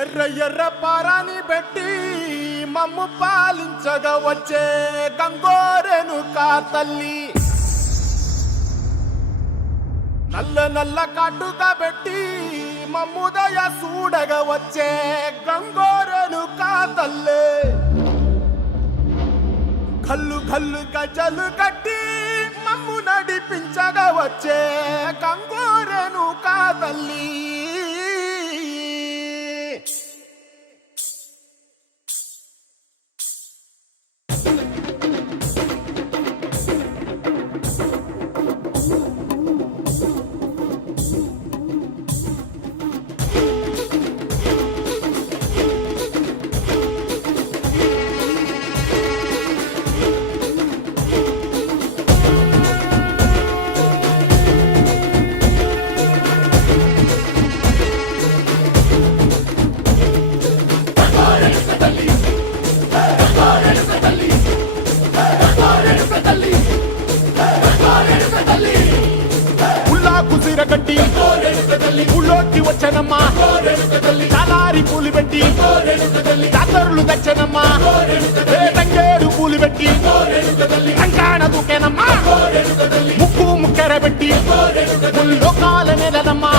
ఎర్ర ఎర్ర పారాని పెట్టి మమ్ము పాలించగా వచ్చే గంగోరెను కా తల్లి, నల్ల నల్ల కాటుగా పెట్టి మమ్ముదయ చూడగా వచ్చే గంగోరెను కా తల్లి, కల్లు కల్లు గజలు కట్టి మమ్ము నడిపించగా వచ్చే గంగోరెను కా తల్లి. గట్టి ఊళ్ళోకి వచ్చనమ్మా, చాలారి పూలు పెట్టి జాతరులు తెచ్చనమ్మా, తంగేడు పూలు పెట్టి కంకాణ దూకేనమ్మా, ముక్కు ముక్కెర పెట్టి ముల్లోకాల నెలనమ్మా,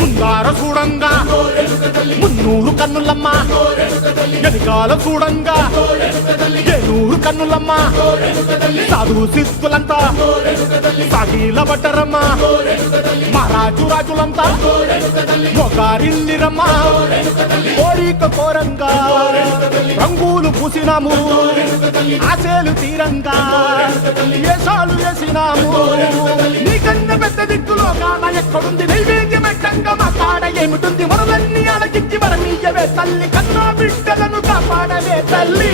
ముందార చూడంగా మున్నూరు కన్నులమ్మా, వెనుకాల చూడంగా ఏనూరు కన్నులమ్మా, సాధు సిద్ధులంతా సాగిల పట్టరమ్మా, మహారాజు రాజులంతా మొగారిల్లిరమ్మా, కోరిక కోరంగా రంగులు పూసినాము, ఆశలు తీరంగా వేషాలు వేసినాము, నీకన్నా పెద్ద దిక్కులో కాన ఎక్కడుంది నైవేద్యం ఎట్టంగా మా కాడ ఏమిటుంది, మనలన్నీ అడగిచ్చి వరమీయవే తల్లి, కన్నా బిడ్డలను కాపాడవే తల్లి.